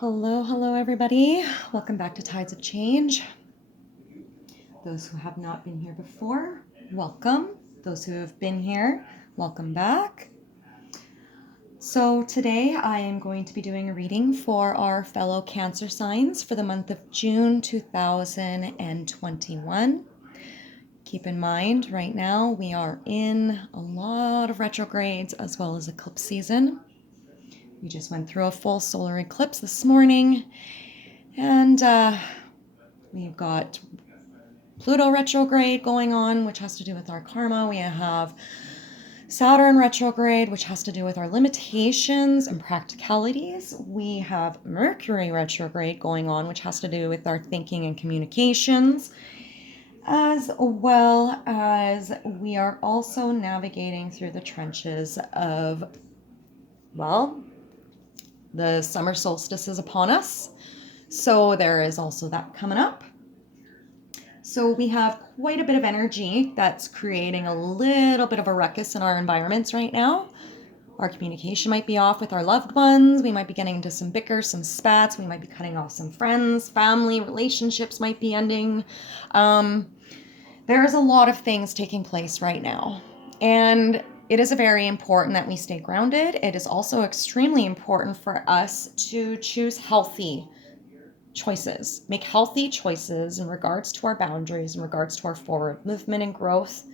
Hello, everybody. Welcome back to Tides of Change. Those who have not been here before, welcome. Those who have been here, welcome back. So today I am going to be doing a reading for our fellow Cancer signs for the month of June 2021. Keep in mind, right now we are in a lot of retrogrades as well as eclipse season. We just went through a full solar eclipse this morning, and we've got Pluto retrograde going on, which has to do with our karma. We have Saturn retrograde, which has to do with our limitations and practicalities. We have Mercury retrograde going on, which has to do with our thinking and communications, as well as we are also navigating through the trenches of, well, the summer solstice is upon us. So there is also that coming up. So we have quite a bit of energy that's creating a little bit of a ruckus in our environments right now. Our communication might be off with our loved ones. We might be getting into some bicker, some spats. We might be cutting off some friends, family, relationships might be ending. There's a lot of things taking place right now. And it is very important that we stay grounded. It is also extremely important for us to choose healthy choices, make healthy choices in regards to our boundaries, in regards to our forward movement and growth.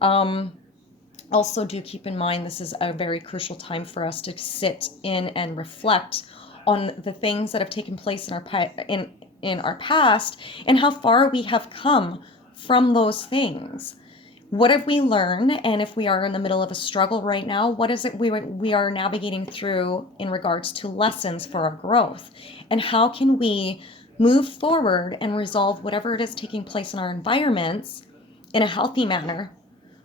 Also, do keep in mind this is a very crucial time for us to sit in and reflect on the things that have taken place in our past and how far we have come from those things. What have we learned? And if we are in the middle of a struggle right now, what is it we are navigating through in regards to lessons for our growth? And how can we move forward and resolve whatever it is taking place in our environments in a healthy manner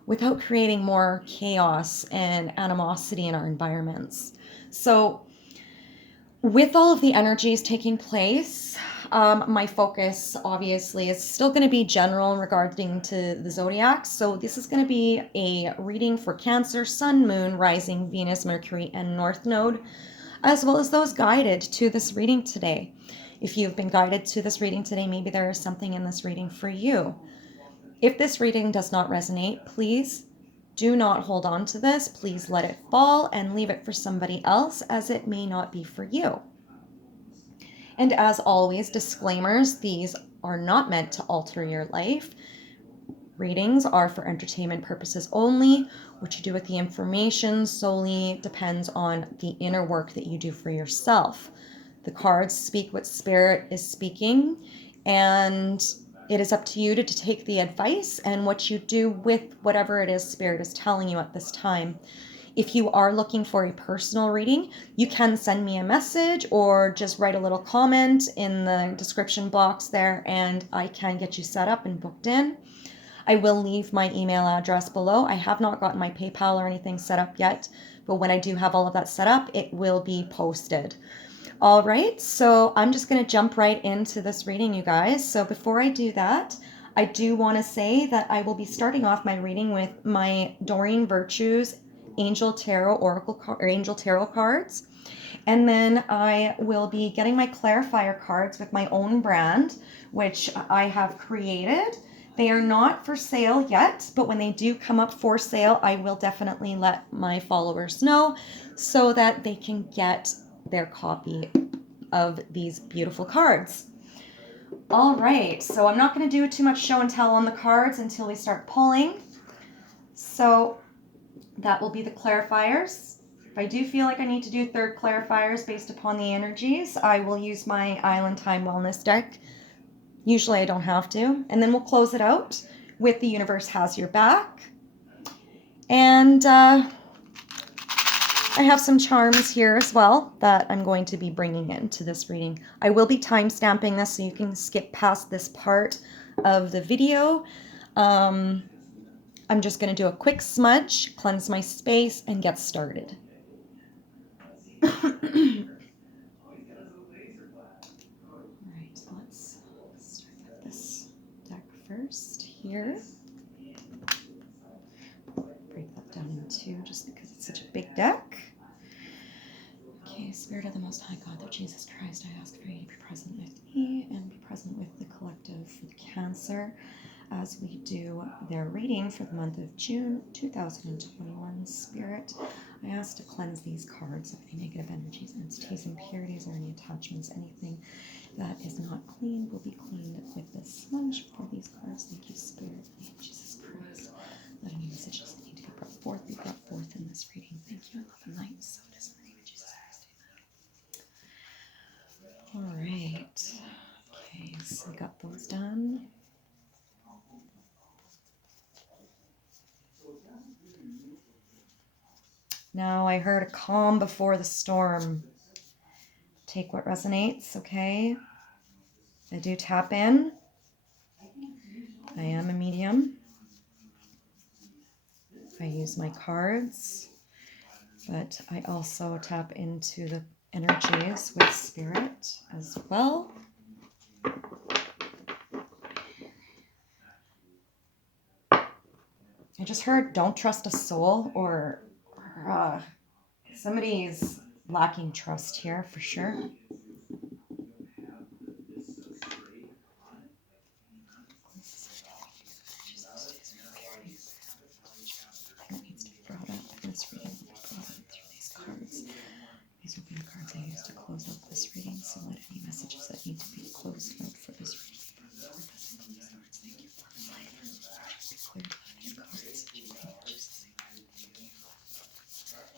without creating more chaos and animosity in our environments? So with all of the energies taking place, my focus obviously is still going to be general regarding to the zodiac. So this is going to be a reading for Cancer, Sun, Moon, Rising, Venus, Mercury, and North Node, as well as those guided to this reading today. If you've been guided to this reading today, maybe there is something in this reading for you. If this reading does not resonate, please do not hold on to this. Please let it fall and leave it for somebody else, as it may not be for you. And as always, disclaimers, these are not meant to alter your life. Readings are for entertainment purposes only. What you do with the information solely depends on the inner work that you do for yourself. The cards speak what Spirit is speaking, and it is up to you to take the advice and what you do with whatever it is Spirit is telling you at this time. If you are looking for a personal reading, you can send me a message or just write a little comment in the description box there, and I can get you set up and booked in. I will leave my email address below. I have not gotten my PayPal or anything set up yet, but when I do have all of that set up, it will be posted. All right, so I'm just going to jump right into this reading, you guys. So before I do that, I do want to say that I will be starting off my reading with my Doreen Virtues Angel Tarot Angel Tarot cards. And then I will be getting my clarifier cards with my own brand, which I have created. They are not for sale yet, but when they do come up for sale, I will definitely let my followers know so that they can get their copy of these beautiful cards. All right, so I'm not going to do too much show and tell on the cards until we start pulling. So that will be the clarifiers. If I do feel like I need to do third clarifiers based upon the energies, I will use my Island Time Wellness deck. Usually I don't have to. And then we'll close it out with The Universe Has Your Back. And I have some charms here as well that I'm going to be bringing into this reading. I will be time stamping this so you can skip past this part of the video. I'm just going to do a quick smudge, cleanse my space, and get started. All right, so let's start with this deck first here. Break that down in two just because it's such a big deck. Okay, Spirit of the Most High God, through Jesus Christ, I ask for you to be present with me and be present with the collective for the Cancer as we do their reading for the month of June 2021. Spirit, I ask to cleanse these cards of any negative energies, entities, impurities, or any attachments. Anything that is not clean will be cleaned with this smudge for these cards. Thank you, Spirit. Thank you, Jesus Christ. Let any messages that need to be brought forth in this reading. Thank you, love and light. So it is in the name of Jesus Christ. All right. Okay, so we got those done. Now I heard a calm before the storm. Take what resonates, okay? I do tap in. I am a medium. I use my cards, but I also tap into the energies with spirit as well. I just heard don't trust a soul, or somebody's lacking trust here for sure. What needs to be brought up in this reading will be brought up through these cards. These will be the cards I use to close out this reading, so let any messages that need to be closed out for this reading be brought forth as these cards. Thank you for the light. Be cleared by these cards.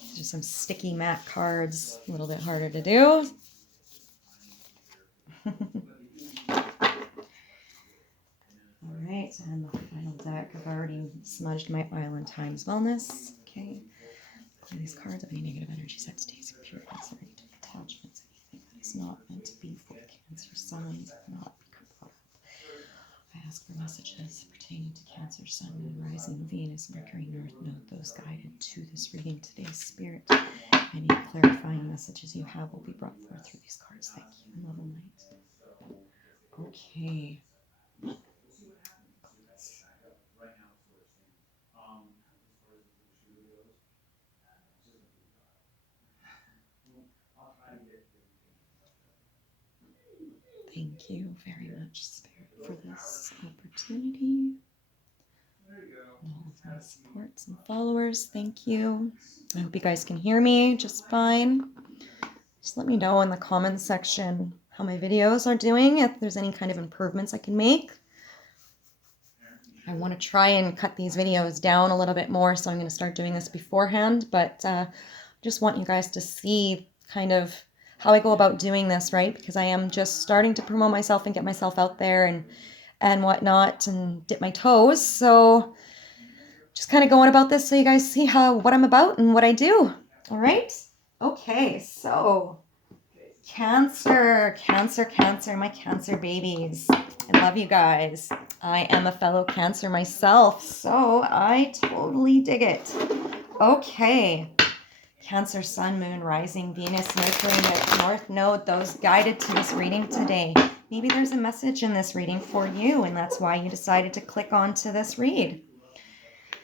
These are some sticky matte cards, a little bit harder to do. Alright, and the final deck, I've already smudged my Island Times Wellness. Okay, clear these cards of any negative energies, entities, impurities, or any attachments, anything that is not meant to be for Cancer signs, not become brought up. I ask for messages pertaining to Cancer, Sun, Moon, Rising, Venus, Mercury, North Node, those guided to this reading today. Spirit, any clarifying messages you have will be brought forth through these cards. Thank you, and love and light. Okay. Thank you very much, Spirit, for this opportunity. And all of my supports and followers, thank you. I hope you guys can hear me just fine. Just let me know in the comments section how my videos are doing, if there's any kind of improvements I can make. I want to try and cut these videos down a little bit more, so I'm going to start doing this beforehand, but just want you guys to see kind of how I go about doing this, right? Because I am just starting to promote myself and get myself out there and whatnot and dip my toes. So just kind of going about this so you guys see what I'm about and what I do. All right? Okay, so Cancer, my Cancer babies. I love you guys. I am a fellow Cancer myself, so I totally dig it. Okay. Cancer, Sun, Moon, Rising, Venus, Mercury, North Node, those guided to this reading today. Maybe there's a message in this reading for you, and that's why you decided to click onto this read.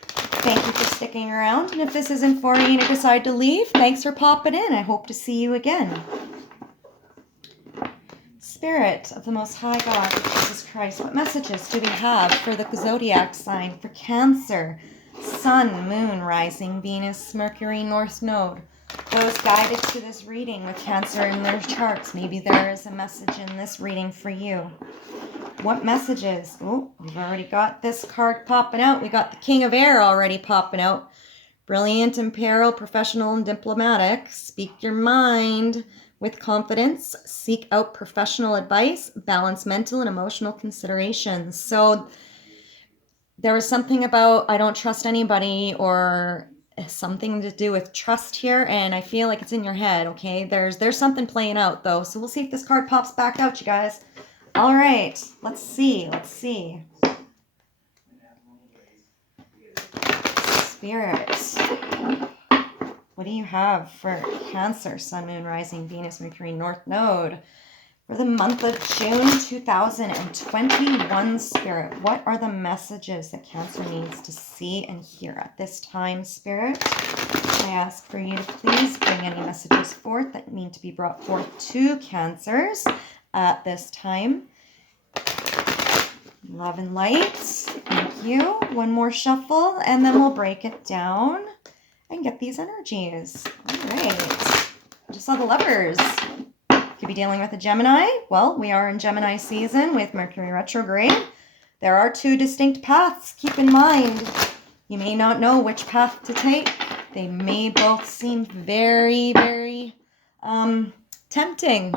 Thank you for sticking around, and if this isn't for you and you decide to leave, thanks for popping in. I hope to see you again. Spirit of the Most High God, Jesus Christ, what messages do we have for the zodiac sign for Cancer? Sun, Moon, Rising, Venus, Mercury, North Node. Those guided to this reading with Cancer in their charts. Maybe there is a message in this reading for you. What messages? Oh, we've already got this card popping out. We got the King of Air already popping out. Brilliant, imperial, professional, and diplomatic. Speak your mind with confidence. Seek out professional advice. Balance mental and emotional considerations. So there was something about I don't trust anybody, or something to do with trust here, and I feel like it's in your head, okay? There's something playing out, though, so we'll see if this card pops back out, you guys. All right, let's see. Spirit, what do you have for Cancer, Sun, Moon, Rising, Venus, Mercury, North Node for the month of June 2021, Spirit? What are the messages that Cancer needs to see and hear at this time, Spirit? I ask for you to please bring any messages forth that need to be brought forth to Cancers at this time. Love and light. Thank you. One more shuffle, and then we'll break it down and get these energies. All right. I just saw the Lovers. Could be dealing with a Gemini. Well, we are in Gemini season with Mercury retrograde. There are two distinct paths. Keep in mind, you may not know which path to take. They may both seem very, very tempting.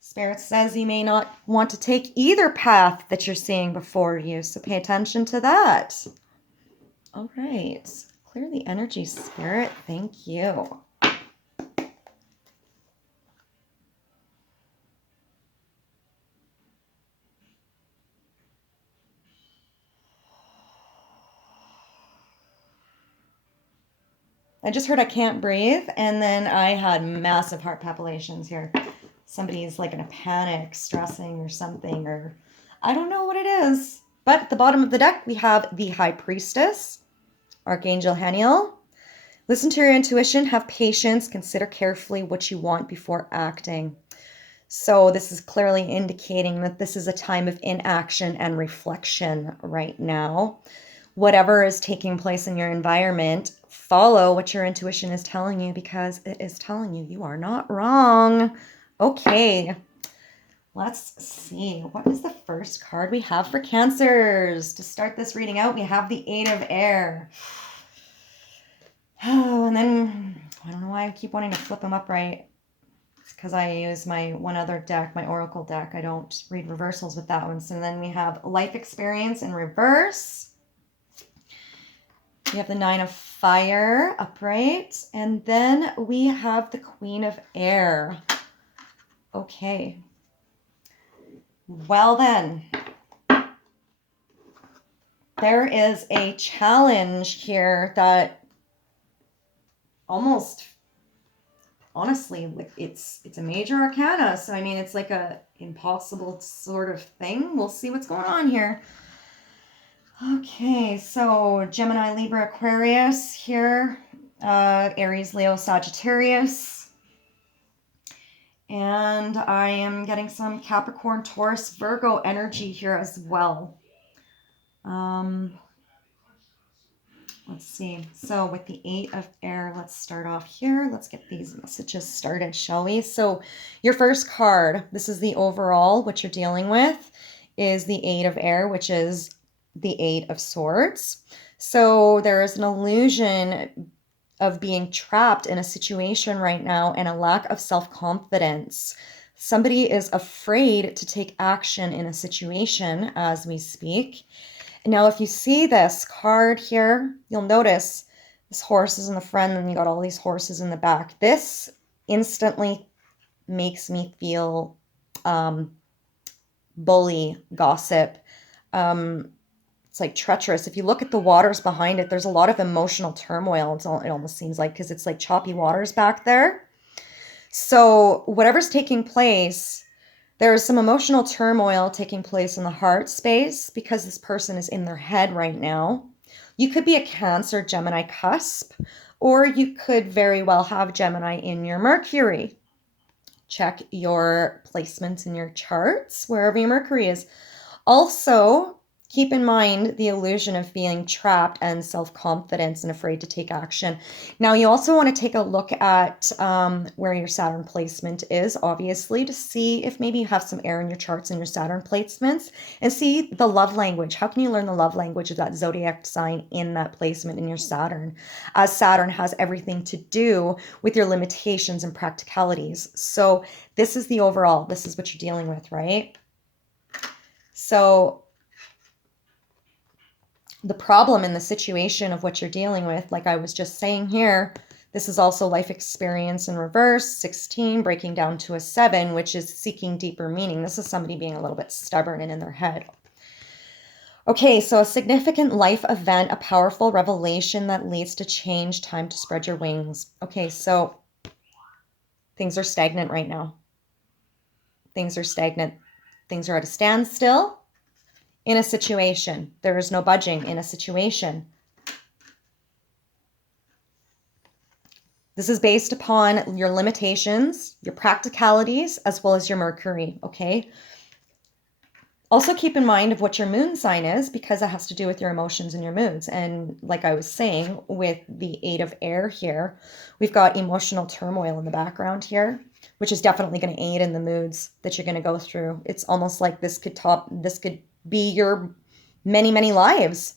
Spirit says you may not want to take either path that you're seeing before you, so pay attention to that. All right. Clear the energy, Spirit. Thank you. I just heard I can't breathe, and then I had massive heart palpitations here. Somebody's like in a panic, stressing or something, or I don't know what it is. But at the bottom of the deck, we have the High Priestess, Archangel Haniel. Listen to your intuition, have patience, consider carefully what you want before acting. So this is clearly indicating that this is a time of inaction and reflection right now. Whatever is taking place in your environment, follow what your intuition is telling you, because it is telling you you are not wrong. Okay, let's see. What is the first card we have for Cancers? To start this reading out, we have the Eight of Air. Oh, and then I don't know why I keep wanting to flip them upright. It's because I use my one other deck, my Oracle deck. I don't read reversals with that one. So then we have Life Experience in reverse. We have the Nine of Fire upright. And then we have the Queen of Air. Okay. Well then, there is a challenge here that almost, honestly, like it's a major arcana. So I mean, it's like a impossible sort of thing. We'll see what's going on here. Okay, so Gemini, Libra, Aquarius here, Aries, Leo, Sagittarius, and I am getting some Capricorn, Taurus, Virgo energy here as well. Let's see. So with the Eight of Air, let's start off here. Let's get these messages started, shall we? So your first card, this is the overall, what you're dealing with, is the Eight of Air, which is the Eight of Swords. So there is an illusion of being trapped in a situation right now and a lack of self-confidence. Somebody is afraid to take action in a situation as we speak. Now, if you see this card here, you'll notice this horse is in the front and you got all these horses in the back. This instantly makes me feel bully, gossip. It's like treacherous. If you look at the waters behind it, there's a lot of emotional turmoil. It almost seems like, because it's like choppy waters back there. So whatever's taking place, there is some emotional turmoil taking place in the heart space because this person is in their head right now. You could be a Cancer, Gemini cusp, or you could very well have Gemini in your Mercury. Check your placements in your charts, wherever your Mercury is. Also, keep in mind the illusion of being trapped and self-confidence and afraid to take action. Now, you also want to take a look at where your Saturn placement is, obviously, to see if maybe you have some air in your charts and your Saturn placements, and see the love language. How can you learn the love language of that zodiac sign in that placement in your Saturn? As Saturn has everything to do with your limitations and practicalities. So this is the overall. This is what you're dealing with, right? So the problem in the situation of what you're dealing with, like I was just saying here, this is also Life Experience in reverse, 16, breaking down to a 7, which is seeking deeper meaning. This is somebody being a little bit stubborn and in their head. Okay, so a significant life event, a powerful revelation that leads to change, time to spread your wings. Okay, so things are stagnant right now. Things are stagnant. Things are at a standstill. In a situation, there is no budging in a situation. This is based upon your limitations, your practicalities, as well as your Mercury, okay? Also keep in mind of what your moon sign is, because it has to do with your emotions and your moods. And like I was saying, with the 8 of air here, we've got emotional turmoil in the background here, which is definitely going to aid in the moods that you're going to go through. It's almost like this could be your many, many lives.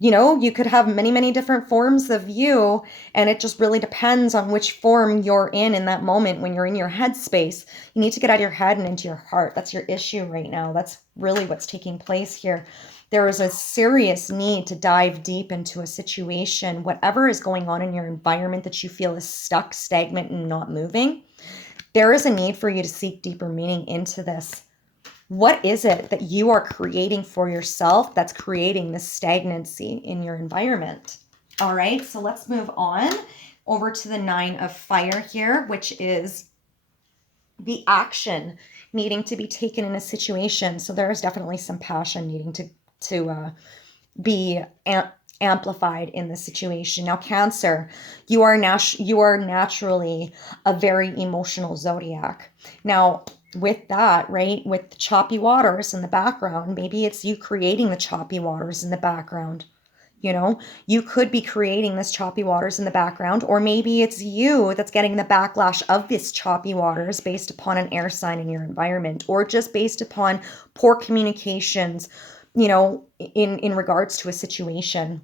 You know, you could have many, many different forms of you, and it just really depends on which form you're in that moment when you're in your head space. You need to get out of your head and into your heart. That's your issue right now. That's really what's taking place here. There is a serious need to dive deep into a situation, whatever is going on in your environment that you feel is stuck, stagnant, and not moving. There is a need for you to seek deeper meaning into this. What is it that you are creating for yourself that's creating this stagnancy in your environment? All right, so let's move on over to the 9 of fire here, which is the action needing to be taken in a situation. So there is definitely some passion needing to be amplified in the situation. Now, Cancer, you are naturally a very emotional zodiac. Now, with that, right, with the choppy waters in the background, maybe it's you creating the choppy waters in the background. You know, you could be creating this choppy waters in the background, or maybe it's you that's getting the backlash of this choppy waters based upon an air sign in your environment, or just based upon poor communications, you know, in regards to a situation.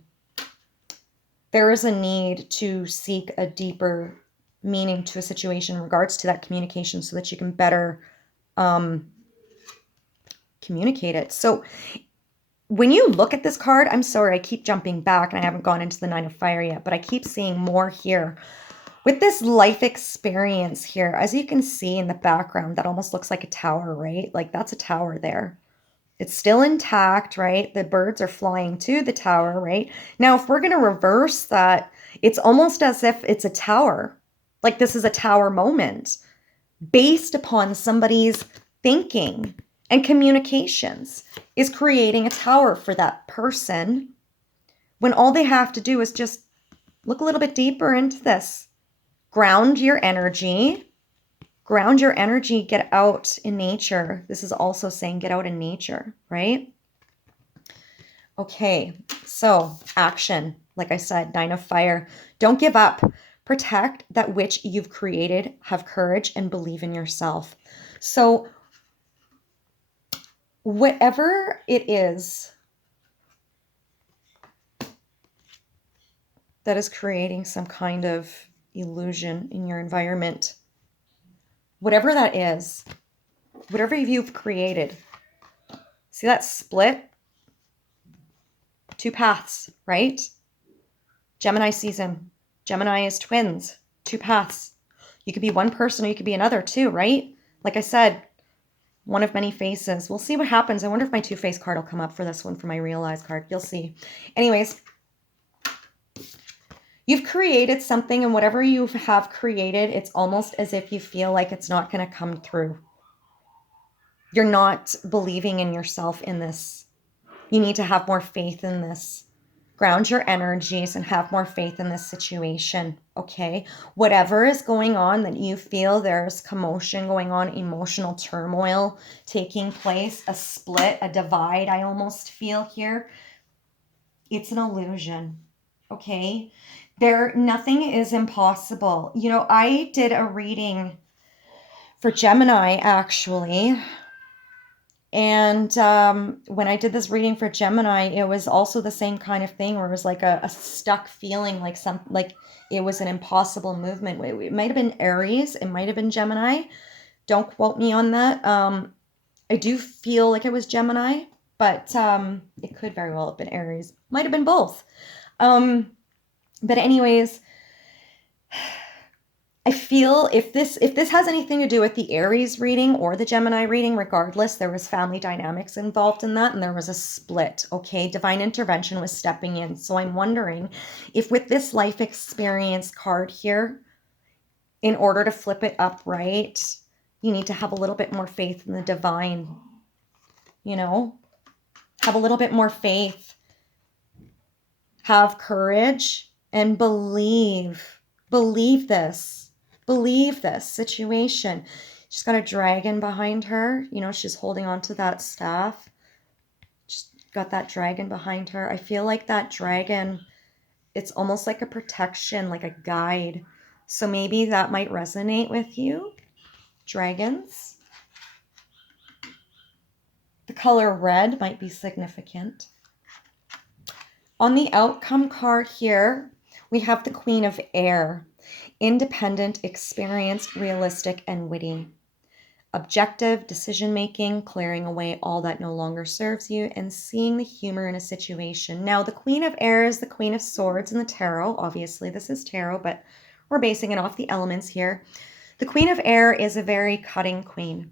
There is a need to seek a deeper meaning to a situation in regards to that communication so that you can better communicate it. So when you look at this card, I'm sorry, I keep jumping back and I haven't gone into the 9 of fire yet, but I keep seeing more here. With this life experience here, as you can see in the background, that almost looks like a tower, right? Like that's a tower there. It's still intact, right? The birds are flying to the tower, right? Now, if we're going to reverse that, it's almost as if it's a tower. Like this is a tower moment based upon somebody's thinking and communications is creating a tower for that person when all they have to do is just look a little bit deeper into this. Ground your energy. Ground your energy, get out in nature. This is also saying get out in nature, right? Okay, so action. Like I said, 9 of fire. Don't give up. Protect that which you've created. Have courage and believe in yourself. So whatever it is that is creating some kind of illusion in your environment, whatever that is, whatever you've created, see that split? 2 paths, right? Gemini season. Gemini is twins. 2 paths. You could be one person or you could be another too, right? Like I said, one of many faces. We'll see what happens. I wonder if my 2-face card will come up for this one, for my realized card. You'll see. Anyways, you've created something, and whatever you have created, it's almost as if you feel like it's not going to come through. You're not believing in yourself in this. You need to have more faith in this. Ground your energies and have more faith in this situation, okay? Whatever is going on that you feel there's commotion going on, emotional turmoil taking place, a split, a divide, I almost feel here. It's an illusion, okay? Nothing is impossible. You know, I did a reading for Gemini, actually. And when I did this reading for Gemini, it was also the same kind of thing where it was like a stuck feeling, like it was an impossible movement. It might have been Aries. It might have been Gemini. Don't quote me on that. I do feel like it was Gemini, but it could very well have been Aries. Might have been both. But anyways, I feel if this has anything to do with the Aries reading or the Gemini reading, regardless, there was family dynamics involved in that, and there was a split, okay? Divine intervention was stepping in. So I'm wondering if with this life experience card here, in order to flip it upright, you need to have a little bit more faith in the divine, you know? Have a little bit more faith. Have courage and believe Believe this. Believe this situation. She's got a dragon behind her. You know, she's holding on to that staff. She's got that dragon behind her. I feel like that dragon, it's almost like a protection, like a guide. So maybe that might resonate with you. Dragons. The color red might be significant. On the outcome card here, we have the Queen of Air. Independent, experienced, realistic, and witty. Objective decision-making, clearing away all that no longer serves you, and seeing the humor in a situation. Now, the Queen of Air is the Queen of Swords in the tarot. Obviously, this is tarot, but we're basing it off the elements here. The Queen of Air is a very cutting queen.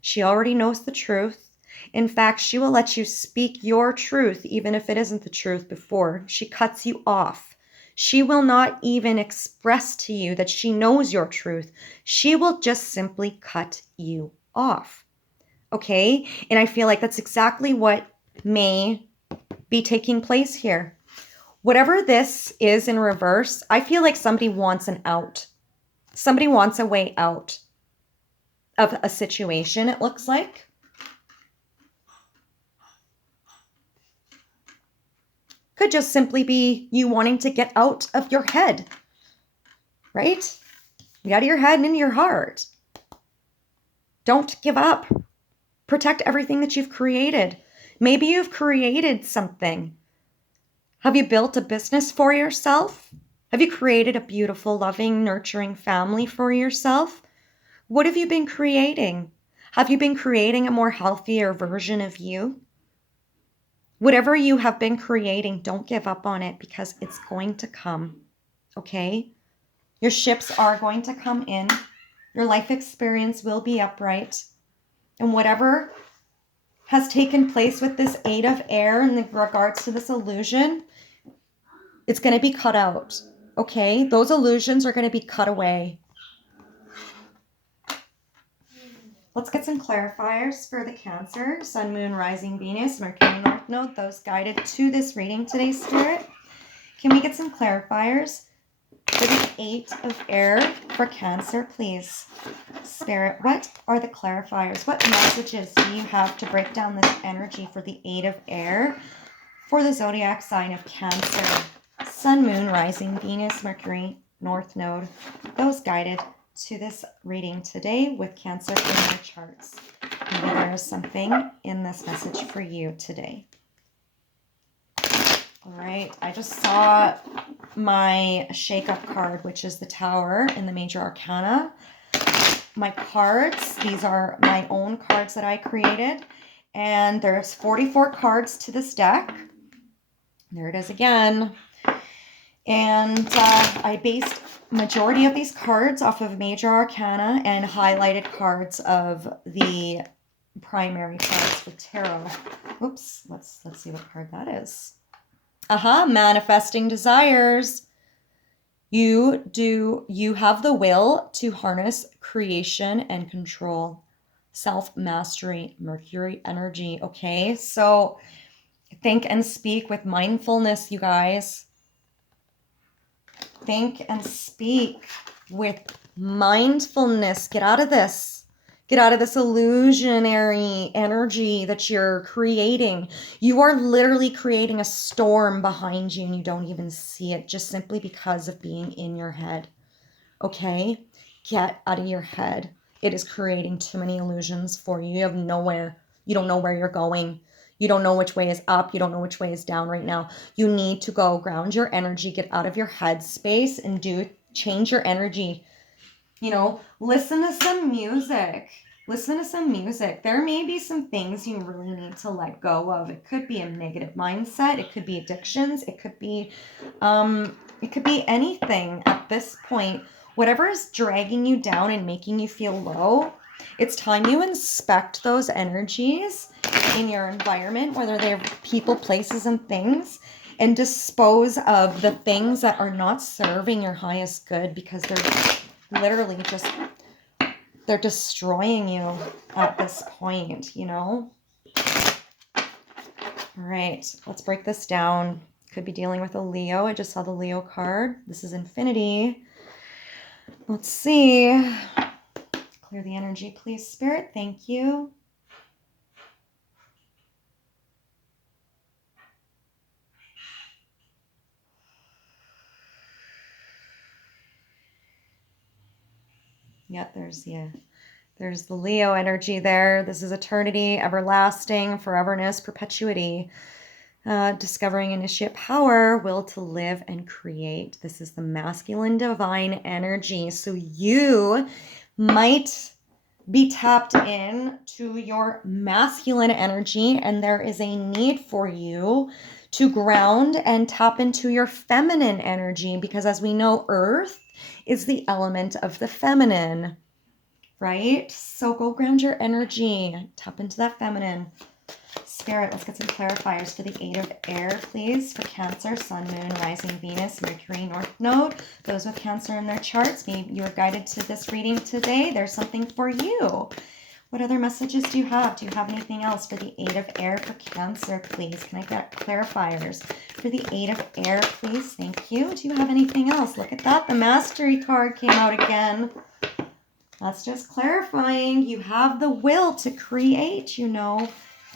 She already knows the truth. In fact, she will let you speak your truth, even if it isn't the truth before. She cuts you off. She will not even express to you that she knows your truth. She will just simply cut you off. Okay? And I feel like that's exactly what may be taking place here. Whatever this is in reverse, I feel like somebody wants an out. Somebody wants a way out of a situation, it looks like. Could just simply be you wanting to get out of your head, right? Get out of your head and into your heart. Don't give up. Protect everything that you've created. Maybe you've created something. Have you built a business for yourself? Have you created a beautiful, loving, nurturing family for yourself? What have you been creating? Have you been creating a more healthier version of you? Whatever you have been creating, don't give up on it because it's going to come, okay? Your ships are going to come in. Your life experience will be upright. And whatever has taken place with this Eight of Air in regards to this illusion, it's going to be cut out, okay? Those illusions are going to be cut away. Let's get some clarifiers for the Cancer, Sun, Moon, Rising, Venus, Mercury, North Node, those guided to this reading today, Spirit. Can we get some clarifiers for the Eight of Air for Cancer, please? Spirit, what are the clarifiers? What messages do you have to break down this energy for the Eight of Air for the zodiac sign of Cancer? Sun, Moon, Rising, Venus, Mercury, North Node, those guided to this reading today with Cancer in your charts. Maybe there is something in this message for you today. All right, I just saw my shake-up card, which is the Tower in the Major Arcana. My cards, these are my own cards that I created, and there's 44 cards to this deck. There it is again. And I based majority of these cards off of Major Arcana and highlighted cards of the primary cards with tarot. Oops, let's see what card that is. Manifesting desires. You have the will to harness creation and control. Self-mastery, Mercury energy, okay? So think and speak with mindfulness, you guys. Think and speak with mindfulness. Get out of this. Get out of this illusionary energy that you're creating. You are literally creating a storm behind you and you don't even see it just simply because of being in your head. Okay? Get out of your head. It is creating too many illusions for you. You have nowhere. You don't know where you're going. You don't know which way is up. You don't know which way is down right now. You need to go ground your energy, get out of your head space and change your energy. You know, listen to some music. Listen to some music. There may be some things you really need to let go of. It could be a negative mindset. It could be addictions. It could be anything at this point. Whatever is dragging you down and making you feel low, it's time you inspect those energies in your environment, whether they're people, places, and things, and dispose of the things that are not serving your highest good because they're literally they're destroying you at this point, you know? All right, let's break this down. Could be dealing with a Leo. I just saw the Leo card. This is infinity. Let's see. Clear the energy, please, Spirit. Thank you. Yep, there's the Leo energy there. This is eternity, everlasting, foreverness, perpetuity. Discovering initiate power, will to live and create. This is the masculine divine energy. So you might be tapped in to your masculine energy, and there is a need for you to ground and tap into your feminine energy, because as we know, earth is the element of the feminine, right? So go ground your energy, tap into that feminine. Spirit, let's get some clarifiers for the 8 of air, please, for Cancer, Sun, Moon, Rising, Venus, Mercury, North Node. Those with Cancer in their charts, maybe you are guided to this reading today. There's something for you. What other messages do you have? Do you have anything else for the 8 of air for Cancer, please? Can I get clarifiers for the 8 of air, please? Thank you. Do you have anything else? Look at that. The Mastery card came out again. That's just clarifying. You have the will to create, you know.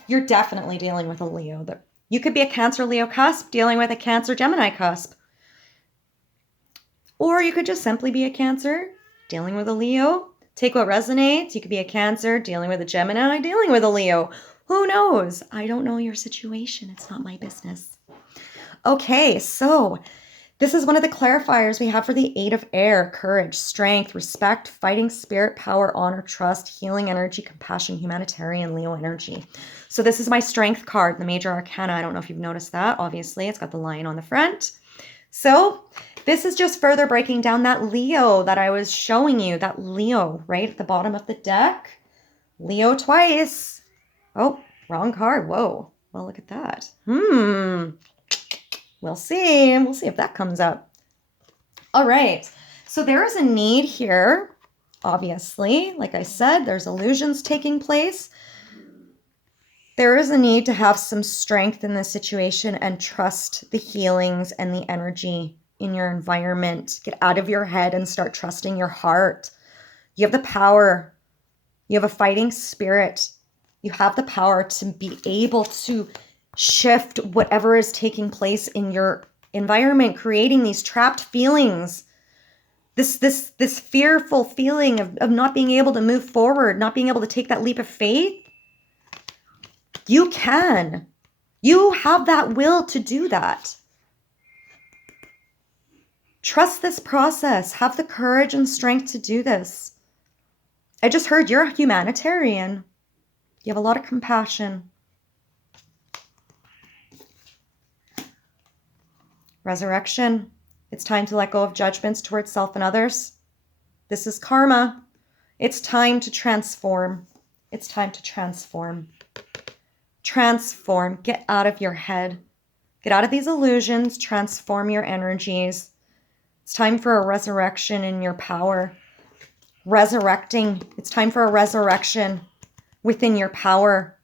You're definitely dealing with a Leo. You could be a Cancer Leo cusp dealing with a Cancer Gemini cusp. Or you could just simply be a Cancer dealing with a Leo. Take what resonates. You could be a Cancer dealing with a Gemini dealing with a Leo. Who knows? I don't know your situation. It's not my business. Okay, so this is one of the clarifiers we have for the 8 of air: courage, strength, respect, fighting spirit, power, honor, trust, healing energy, compassion, humanitarian, Leo energy. So this is my strength card, the major arcana. I don't know if you've noticed that. Obviously, it's got the lion on the front. So this is just further breaking down that Leo that I was showing you, that Leo right at the bottom of the deck. Leo twice. Oh, wrong card. Whoa. Well, look at that. We'll see. We'll see if that comes up. All right. So there is a need here, obviously. Like I said, there's illusions taking place. There is a need to have some strength in this situation and trust the healings and the energy in your environment. Get out of your head and start trusting your heart. You have the power. You have a fighting spirit. You have the power to be able to shift whatever is taking place in your environment, creating these trapped feelings, this fearful feeling of not being able to move forward, not being able to take that leap of faith. You can. You have that will to do that. Trust this process. Have the courage and strength to do this. I just heard you're a humanitarian. You have a lot of compassion. Resurrection. It's time to let go of judgments towards self and others. This is karma. It's time to transform. It's time to transform. Transform. Get out of your head. Get out of these illusions. Transform your energies. It's time for a resurrection in your power. Resurrecting. It's time for a resurrection within your power.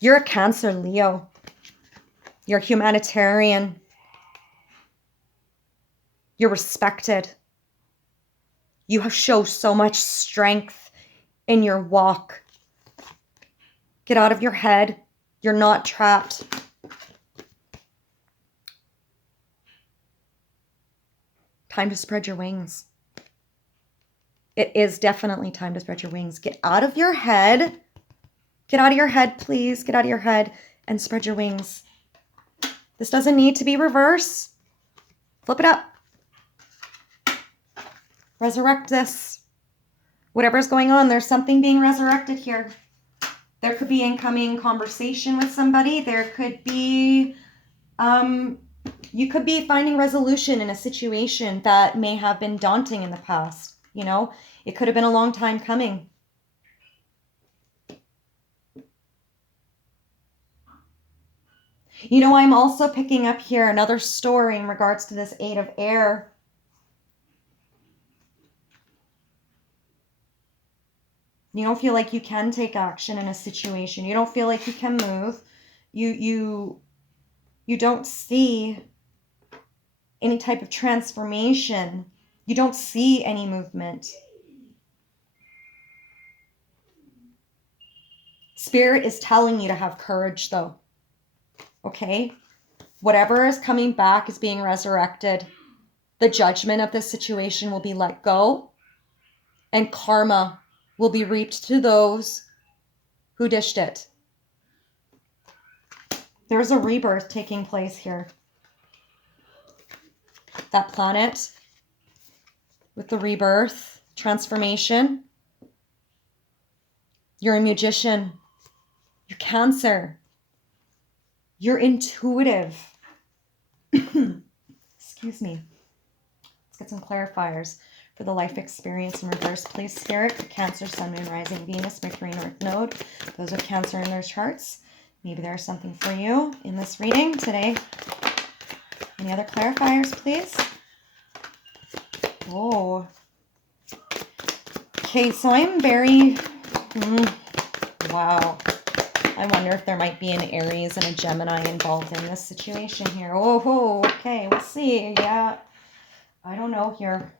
You're a Cancer Leo. You're a humanitarian. You're respected. You show so much strength in your walk. Get out of your head. You're not trapped. Time to spread your wings. It is definitely time to spread your wings. Get out of your head. Get out of your head, please. Get out of your head and spread your wings. This doesn't need to be reverse. Flip it up. Resurrect this. Whatever's going on, there's something being resurrected here. There could be incoming conversation with somebody. There could be, you could be finding resolution in a situation that may have been daunting in the past. You know, it could have been a long time coming. You know, I'm also picking up here another story in regards to this 8 of air. You don't feel like you can take action in a situation. You don't feel like you can move. You don't see any type of transformation You don't see any movement. Spirit is telling you to have courage, though. Okay? Whatever is coming back is being resurrected. The judgment of this situation will be let go, and karma will be reaped to those who dished it. There's a rebirth taking place here. That planet with the rebirth, transformation. You're a magician. You're Cancer. You're intuitive. Excuse me. Let's get some clarifiers for the life experience in reverse, please, Spirit. For Cancer, Sun, Moon, Rising, Venus, Mercury, North Node. Those with Cancer in their charts. Maybe there's something for you in this reading today. Any other clarifiers, please? Oh. Okay, so I'm very... wow. I wonder if there might be an Aries and a Gemini involved in this situation here. Oh, okay, we'll see. Yeah, I don't know here.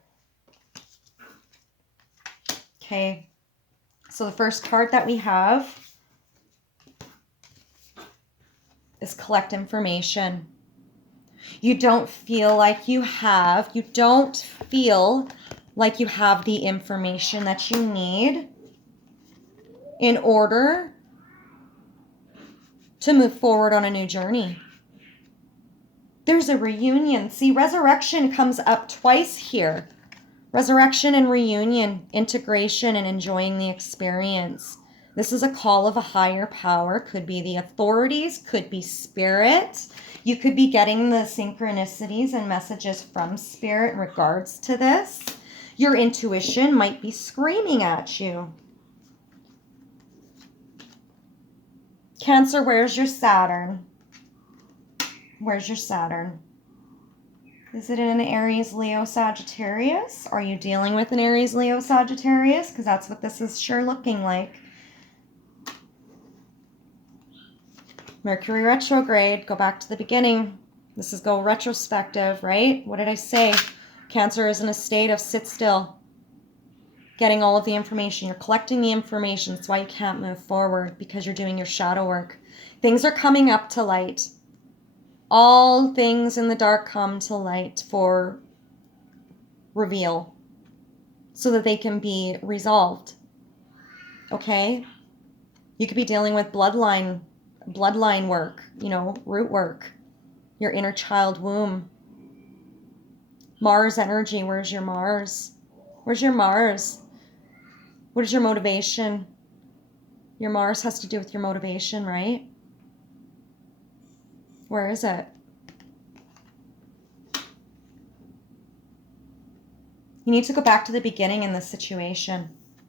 Okay, so the first card that we have is collect information. You don't feel like you have the information that you need in order to move forward on a new journey. There's a reunion. See, resurrection comes up twice here. Resurrection and reunion, integration and enjoying the experience. This is a call of a higher power. Could be the authorities, could be spirit. You could be getting the synchronicities and messages from spirit in regards to this. Your intuition might be screaming at you. Cancer, where's your Saturn? Where's your Saturn? Is it in an Aries, Leo, Sagittarius? Are you dealing with an Aries, Leo, Sagittarius? Because that's what this is sure looking like. Mercury retrograde. Go back to the beginning. This is go retrospective, right? What did I say? Cancer is in a state of sit still. Getting all of the information. You're collecting the information. That's why you can't move forward, because you're doing your shadow work. Things are coming up to light. All things in the dark come to light for reveal so that they can be resolved. Okay? You could be dealing with bloodline work, root work, your inner child womb. Mars energy, where's your Mars? Where's your Mars? What is your motivation? Your Mars has to do with your motivation, right? Where is it? You need to go back to the beginning in this situation.